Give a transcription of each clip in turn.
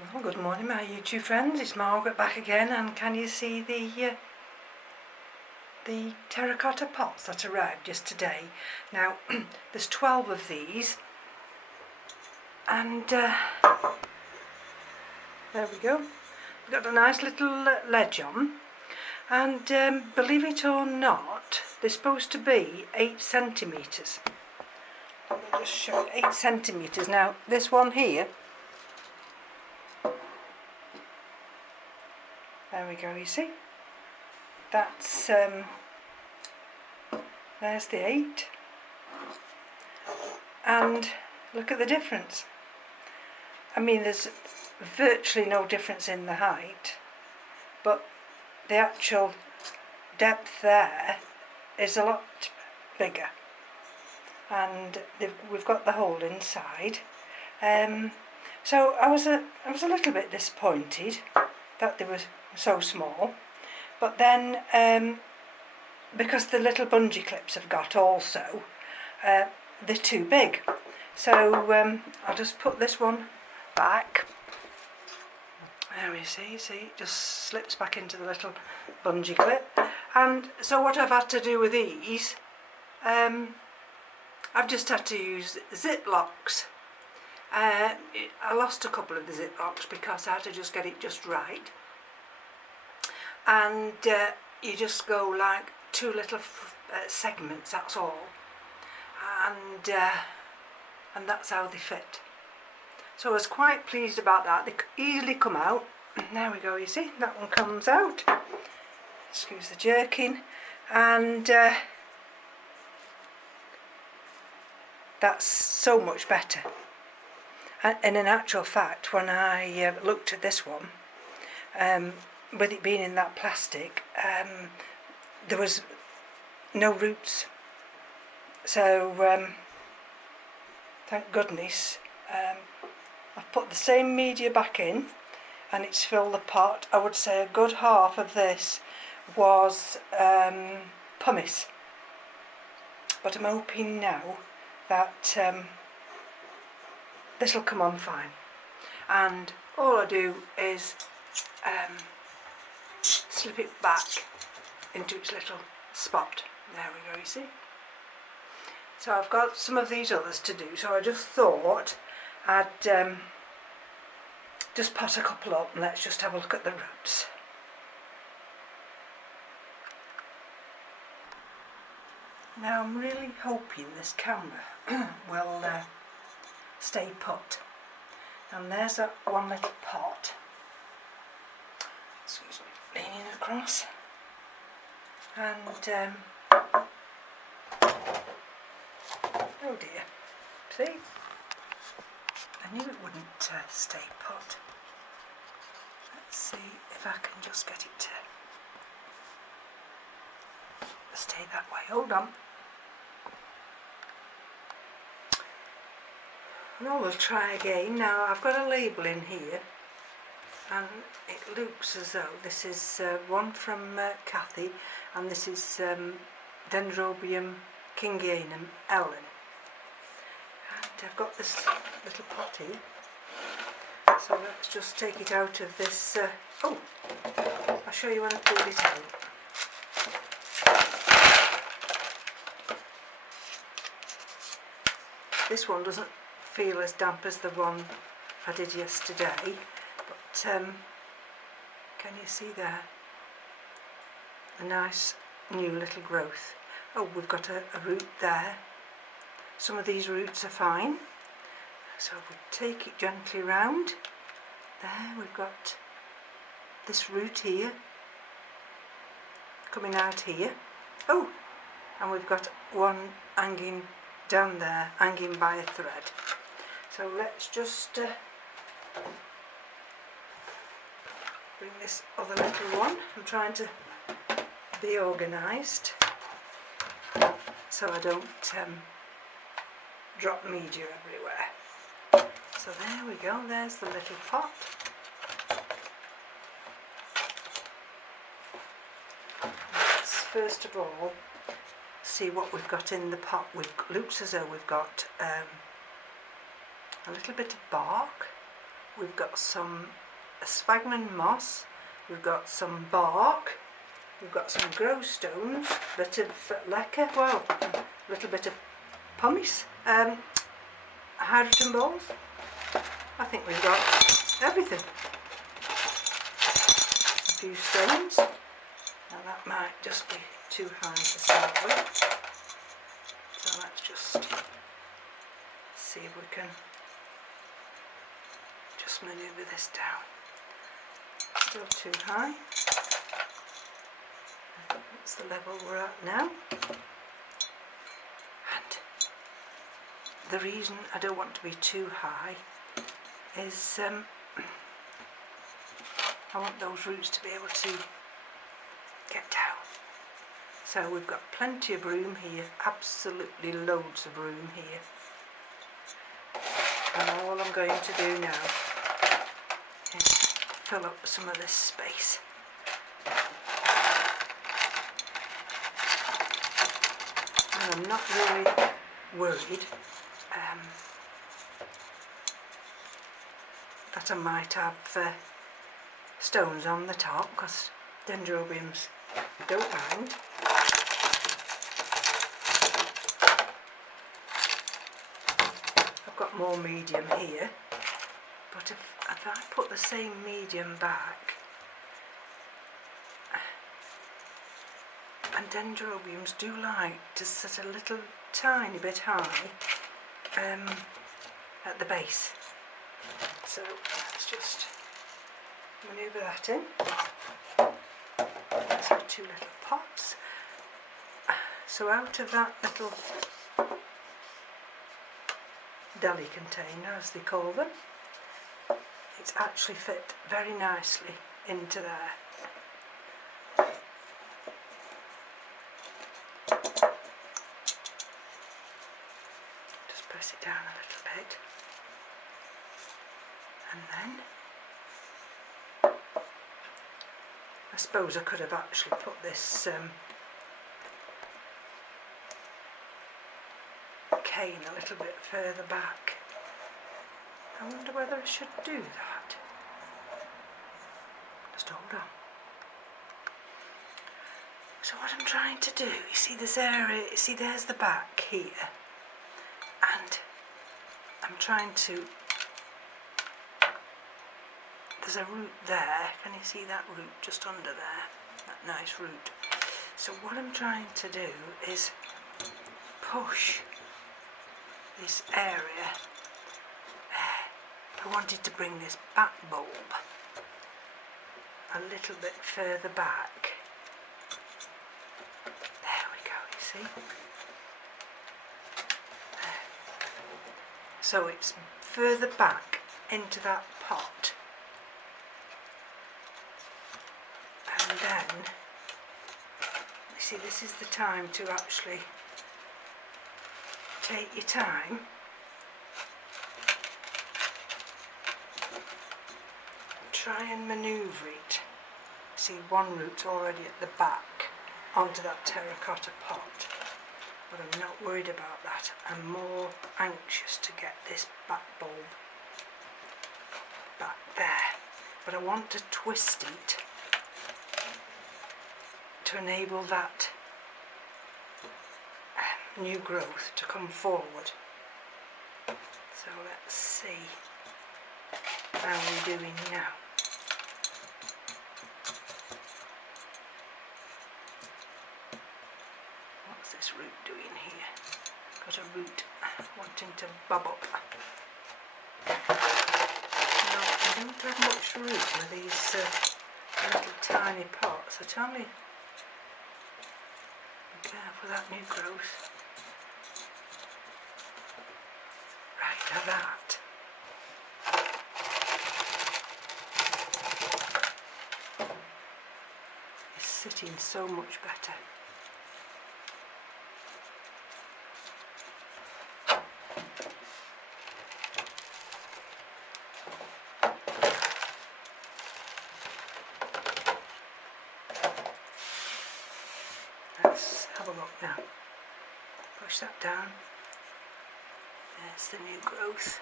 Well, good morning my YouTube friends, it's Margaret back again, and can you see the terracotta pots that arrived yesterday? Now there's 12 of these, and there we go. We've got a nice little ledge on, and believe it or not, they're supposed to be 8 centimetres. Let me just show you, 8 centimetres. Now this one here, there we go, you see, that's there's the 8, and look at the difference. I mean, there's virtually no difference in the height, but the actual depth there is a lot bigger, and we've got the hole inside. So I was a little bit disappointed that they were so small, but then because the little bungee clips I've got also, they're too big. So I'll just put this one back. There we see, it just slips back into the little bungee clip. And so what I've had to do with these, I've just had to use zip locks. I lost a couple of the zip locks because I had to just get it just right. And you just go like 2 little segments, that's all, and that's how they fit. So I was quite pleased about that. They could easily come out. There we go, you see, that one comes out. Excuse the jerking. And that's so much better. And in actual fact, when I looked at this one, with it being in that plastic, there was no roots. So thank goodness. I've put the same media back in, and it's filled the pot. I would say a good half of this was pumice, but I'm hoping now that this will come on fine. And all I do is slip it back into its little spot. There we go, you see. So I've got some of these others to do, so I just thought I'd just pot a couple up and let's just have a look at the roots. Now I'm really hoping this camera will stay put. And there's that one little pot. Excuse me, leaning across. And oh dear, see? I knew it wouldn't stay put. Let's see if I can just get it to stay that way. Hold on. Well, we'll try again. Now I've got a label in here, and it looks as though this is one from Kathy, and this is Dendrobium kingianum Ellen. And I've got this little pot here, so let's just take it out of this. Oh, I'll show you when I pull it out. This one doesn't feel as damp as the one I did yesterday, but can you see there? A nice new little growth. Oh, we've got a root there. Some of these roots are fine, so we take it gently round. There, we've got this root here coming out here. Oh, and we've got one hanging down there, hanging by a thread. So let's just bring this other little one. I'm trying to be organised so I don't drop media everywhere. So there we go, there's the little pot. Let's first of all see what we've got in the pot. Looks as though we've got a little bit of bark, we've got some sphagnum moss, we've got some bark, we've got some grow stones, a bit of lacquer, well, a little bit of pumice, hydrogen balls. I think we've got everything. A few stones. Now that might just be too high to start with. So let's just see if we can just manoeuvre this down. Still too high. That's the level we're at now. And the reason I don't want to be too high is I want those roots to be able to get down. So we've got plenty of room here, absolutely loads of room here. And all I'm going to do now is fill up some of this space. And I'm not really worried that I might have stones on the top, because dendrobiums don't mind. I've got more medium here, but if I put the same medium back, and dendrobiums do like to sit a little tiny bit high at the base. So let's just manoeuvre that in. That's our two little pots. So out of that little deli container, as they call them, it's actually fit very nicely into there. Just press it down a little bit, and then I suppose I could have actually put this cane a little bit further back. I wonder whether I should do that. Just hold on. So what I'm trying to do, you see this area, you see there's the back here, and I'm trying to, there's a root there, can you see that root just under there, that nice root? So what I'm trying to do is push this area. I wanted to bring this back bulb a little bit further back. There we go, you see? There. So it's further back into that pot. And then, you see, this is the time to actually take your time and try and manoeuvre it. See, one root's already at the back onto that terracotta pot, but I'm not worried about that. I'm more anxious to get this back bulb back there, but I want to twist it to enable that new growth to come forward. So let's see how we're doing now. What's this root doing here? Got a root wanting to bob up. Now, I don't have much room with these little tiny pots, so tell me, be careful of that new growth. Right, now that. Is sitting so much better. Let's have a look now. Push that down. There's the new growth.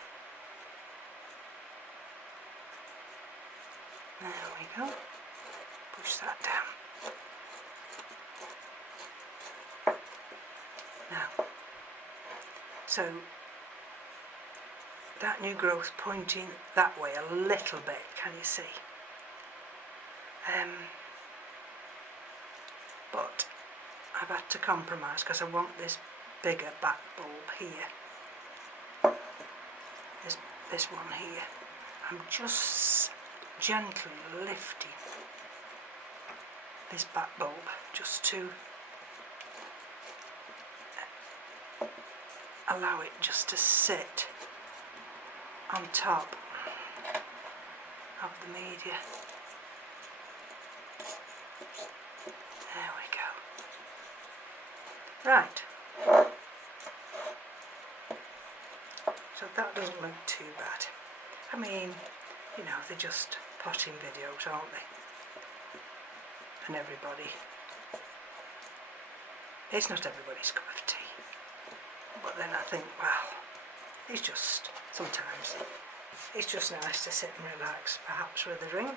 There we go. Push that down. Now, so that new growth pointing that way a little bit, can you see? But I've had to compromise because I want this bigger back bulb here. This one here. I'm just gently lifting this back bulb just to allow it just to sit on top of the media. There we go. Right. So that doesn't look too bad. I mean, you know, they're just potting videos, aren't they? And everybody. It's not everybody's cup of tea. But then I think, well, it's just, sometimes, it's just nice to sit and relax, perhaps with a drink.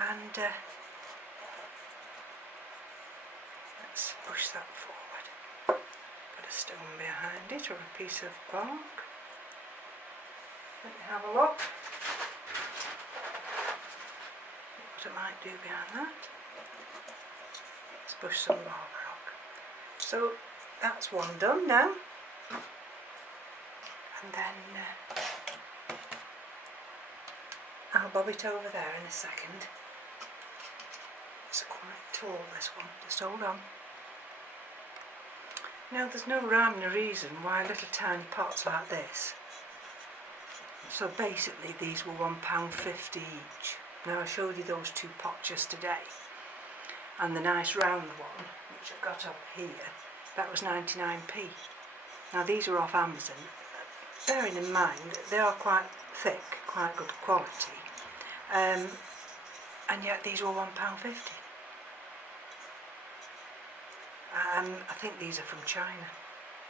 And let's push that forward. Put a stone behind it or a piece of bark. Let me have a look. What I might do behind that. Let's push some more rock. So that's one done now. And then I'll bob it over there in a second. It's quite tall, this one. Just hold on. Now there's no rhyme or reason why little tiny pots like this. So basically these were £1.50 each. Now I showed you those two pots yesterday, and the nice round one, which I've got up here, that was 99p. Now these are off Amazon. Bearing in mind they are quite thick, quite good quality, and yet these were £1.50. I think these are from China.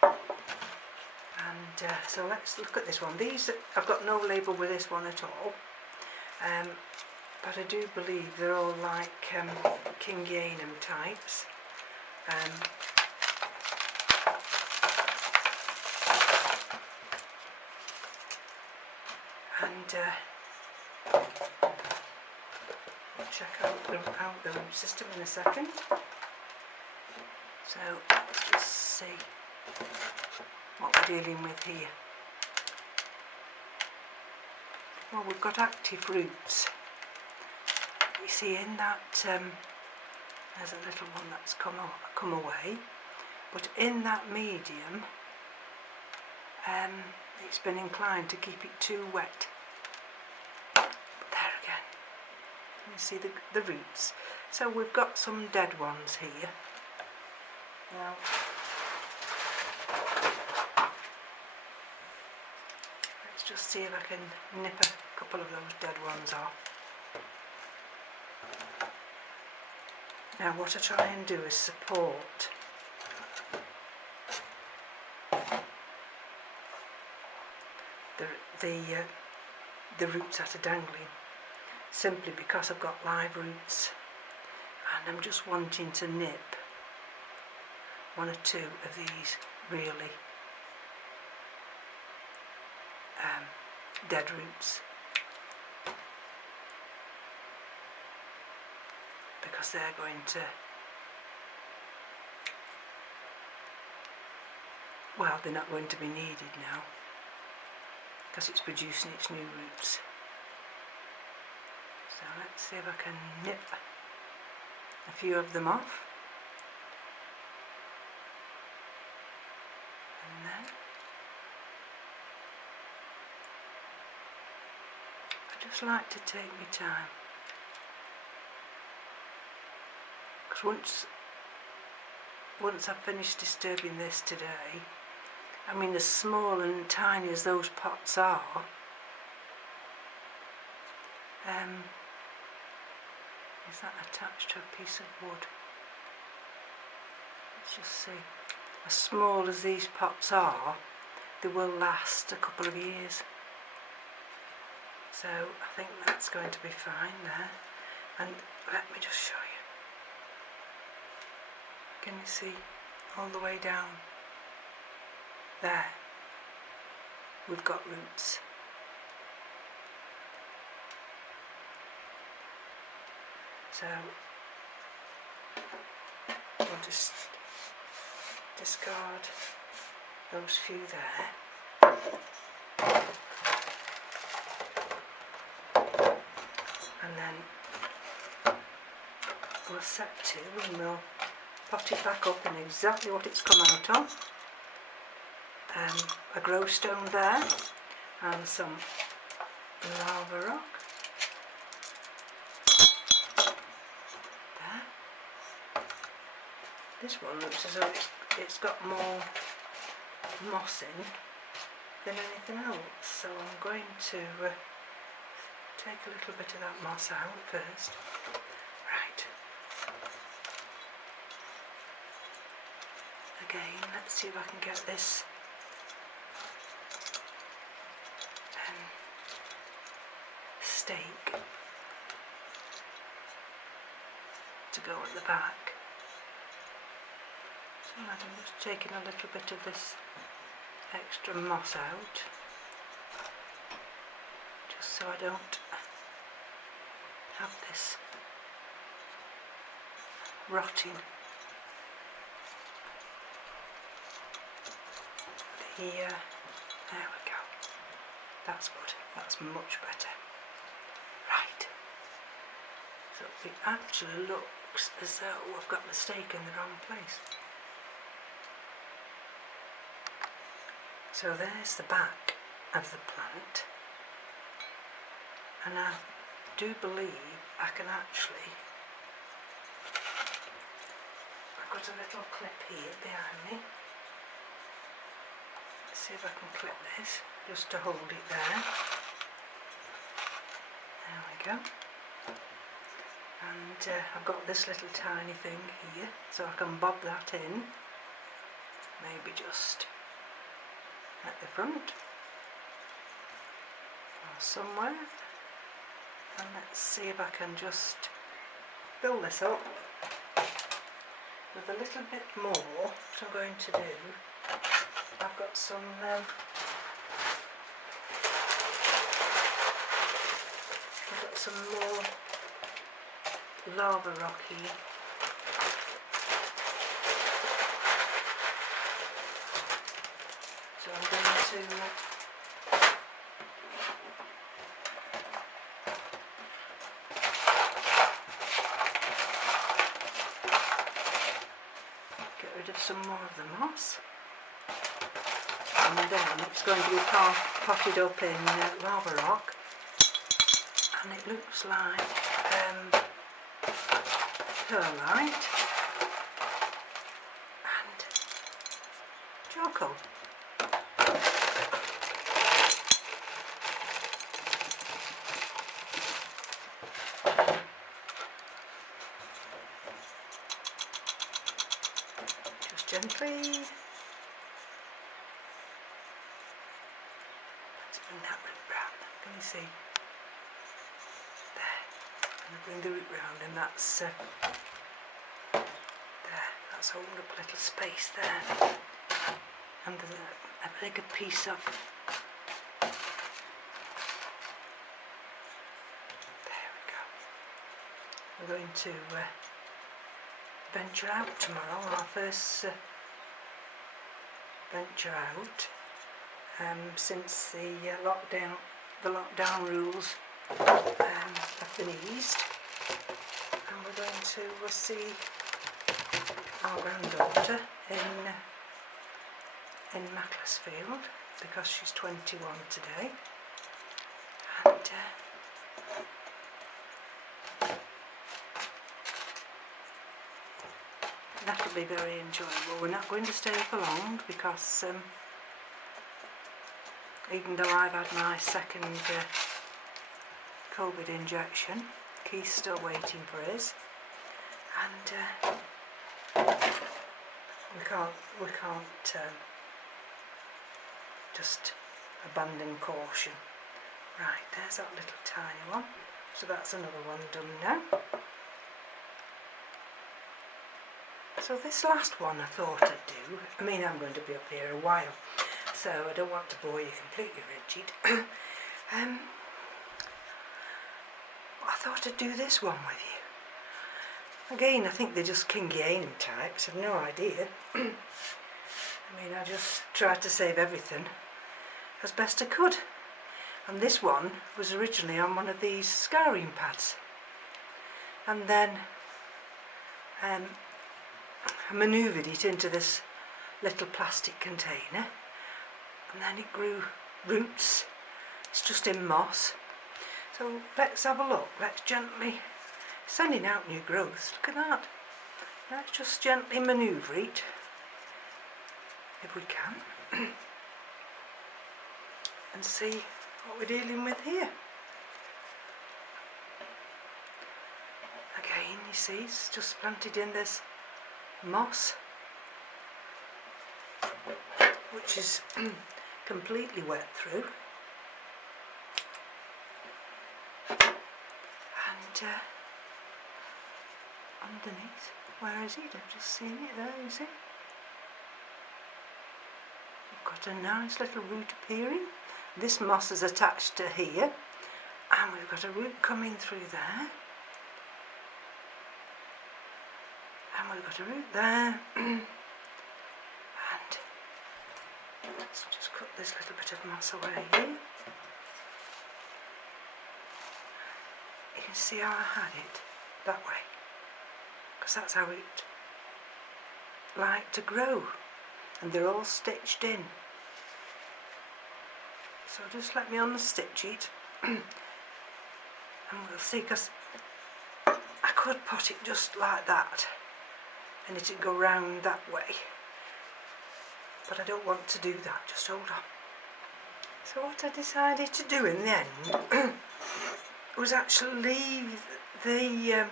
And so let's look at this one. These, I've got no label with this one at all, but I do believe they're all like King Yanum types. And we'll check out the root system in a second. So let's just see what we're dealing with here. Well, we've got active roots. You see in that there's a little one that's come away, but in that medium it's been inclined to keep it too wet. But there again, you see the roots. So we've got some dead ones here. Now let's just see if I can nip a couple of those dead ones off. Now what I try and do is support the roots that are dangling, simply because I've got live roots and I'm just wanting to nip one or two of these really dead roots, because they're going to, well, they're not going to be needed now because it's producing its new roots. So let's see if I can nip a few of them off. And then I just like to take my time, because once I've finished disturbing this today, I mean, as small and tiny as those pots are, is that attached to a piece of wood? Let's just see. As small as these pots are, they will last a couple of years. So I think that's going to be fine there. And let me just show you. Can you see all the way down there? We've got roots. So we'll just discard those few there. And then we'll set to and we'll pot it back up in exactly what it's come out of. A grow stone there and some lava rock there. This one looks as though it's got more moss in than anything else, so I'm going to take a little bit of that moss out first. Right. Again, let's see if I can get this stake to go at the back. So I'm just taking a little bit of this extra moss out, just so I don't have this rotting here. There we go. That's good. That's much better. Right. So it actually looks as though I've got the stake in the wrong place. So there's the back of the plant, and I do believe I can actually, I've got a little clip here behind me. Let's see if I can clip this just to hold it there. There we go. And I've got this little tiny thing here, so I can bob that in, maybe just at the front or somewhere. And let's see if I can just fill this up with a little bit more. What I'm going to do, I've got some more lava rock here. So I'm going to get rid of some more of the moss, and then it's going to be potted up in lava rock, and it looks like perlite and charcoal. Just gently. Let's bring that root round. Can you see? Bring the root round, and that's there, that's holding up a little space there, and there's a bigger piece up there. We go. We're going to venture out tomorrow, our first venture out since the lockdown rules have been eased, and we're going to see our granddaughter in Macclesfield, because she's 21 today, and that'll be very enjoyable. We're not going to stay for long because even though I've had my second COVID injection, Keith's still waiting for his, and we can't just abandon caution. Right, there's that little tiny one. So that's another one done now. So this last one I thought I'd do. I mean, I'm going to be up here a while, so I don't want to bore you completely, Richard. But I thought I'd do this one with you. Again, I think they're just Kingianum types, I've no idea. I mean, I just tried to save everything as best I could. And this one was originally on one of these scouring pads. And then I manoeuvred it into this little plastic container. And then it grew roots. It's just in moss. So let's have a look. Let's gently, sending out new growths, look at that. Let's just gently manoeuvre it, if we can, and see what we're dealing with here. Again, you see, it's just planted in this moss, which is completely wet through. And underneath, where is it? I've just seen it there, you see. We've got a nice little root appearing. This moss is attached to here, and we've got a root coming through there, and we've got a root there, and let's just cut this little bit of moss away here. You can see how I had it that way, because that's how it like to grow, and they're all stitched in. So just let me unstitch it and we'll see, because I could put it just like that and it'd go round that way, but I don't want to do that. Just hold on. So what I decided to do in the end was actually leave the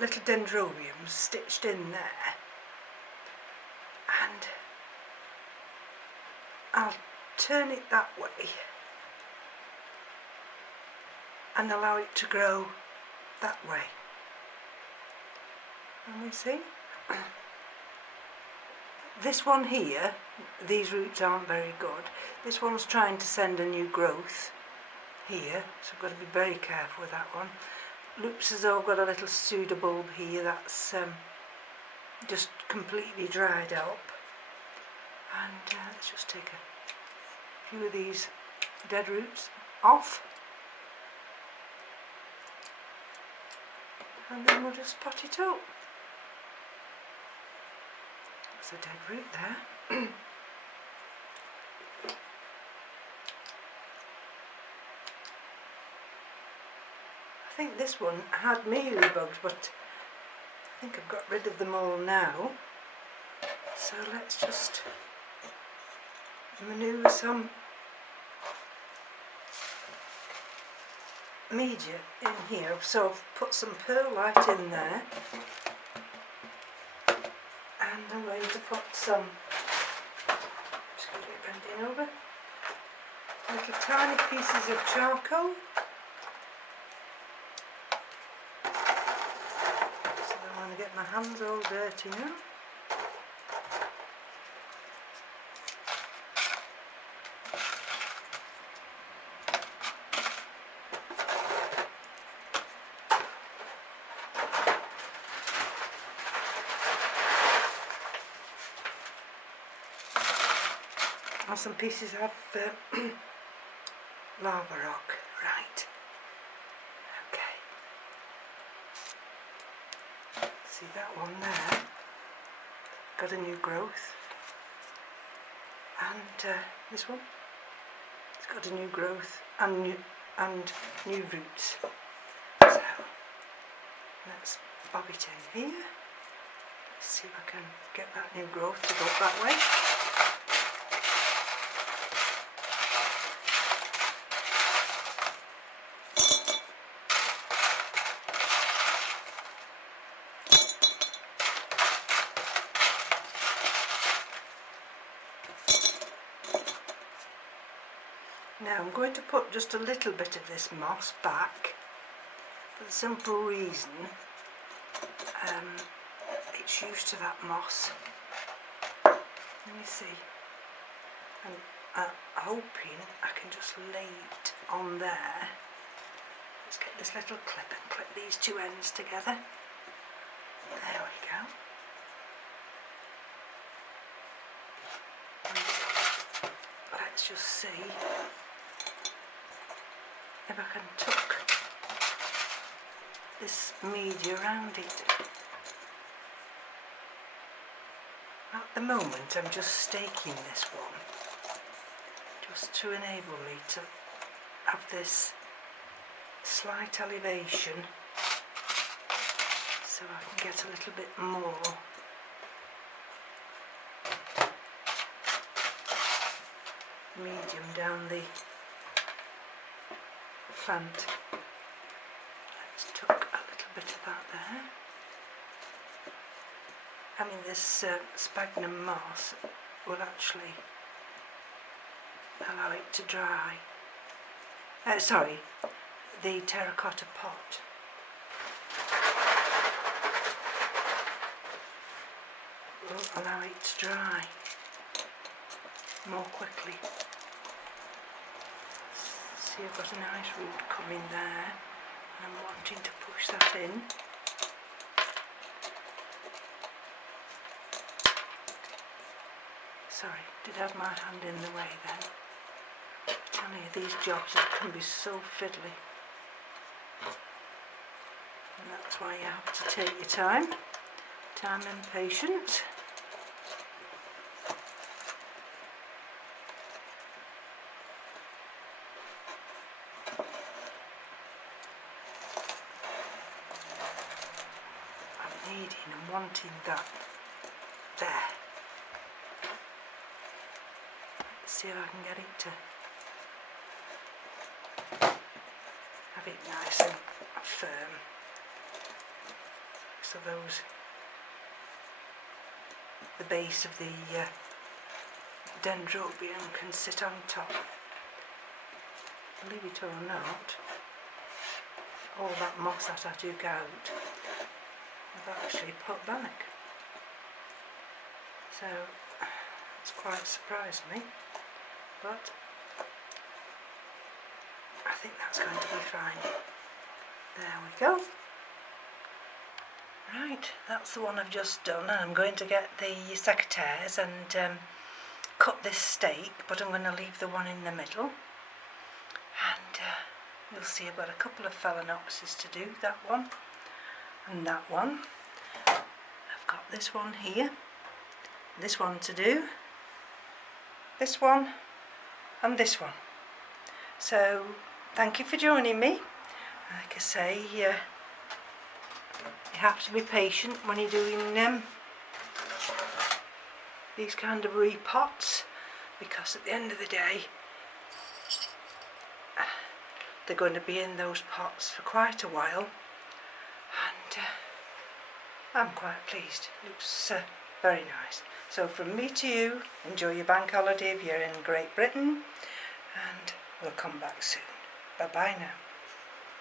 little dendrobiums stitched in there, and I'll turn it that way and allow it to grow that way. And we see this one here, these roots aren't very good. This one's trying to send a new growth here, so I've got to be very careful with that one. Looks as though I've got a little pseudobulb here that's just completely dried up. And let's just take a few of these dead roots off, and then we'll just pot it up. That's a dead root there. I think this one had mealybugs, but I think I've got rid of them all now. So let's just manoeuvre some media in here. So I've put some perlite in there, and I'm going to put some, excuse me, bending over, little tiny pieces of charcoal. So I don't want to get my hands all dirty now. And some pieces of lava rock. Right. Okay. See that one there? Got a new growth. And this one? It's got a new growth and new roots. So let's bob it in here. Let's see if I can get that new growth to go that way. Now I'm going to put just a little bit of this moss back for the simple reason it's used to that moss. Let me see. And I'm hoping I can just lay it on there. Let's get this little clip and clip these two ends together. There we go. And let's just see if I can tuck this media around it. At the moment I'm just staking this one, just to enable me to have this slight elevation so I can get a little bit more medium down the plant. Let's tuck a little bit of that there. I mean, this sphagnum moss will actually allow it to dry. Sorry, the terracotta pot. Will allow it to dry more quickly. See, I've got a nice root coming there, and I'm wanting to push that in. Sorry, did have my hand in the way then. I'm telling you, these jobs can be so fiddly. And that's why you have to take your time and patience. I'm needing and wanting that there. See if I can get it to have it nice and firm, so the base of the dendrobium can sit on top. Believe it or not, all that moss that I took out I've actually put back, so it's quite surprised me. But I think that's going to be fine. There we go. Right, that's the one I've just done, and I'm going to get the secateurs and cut this stake, but I'm going to leave the one in the middle. And you'll see I've got a couple of phalaenopsis to do, that one and that one. I've got this one here, this one to do, this one and this one. So thank you for joining me. Like I say, you have to be patient when you're doing these kind of repots, because at the end of the day they're going to be in those pots for quite a while, and I'm quite pleased. It looks very nice. So from me to you, enjoy your bank holiday if you're in Great Britain, and we'll come back soon. Bye bye now.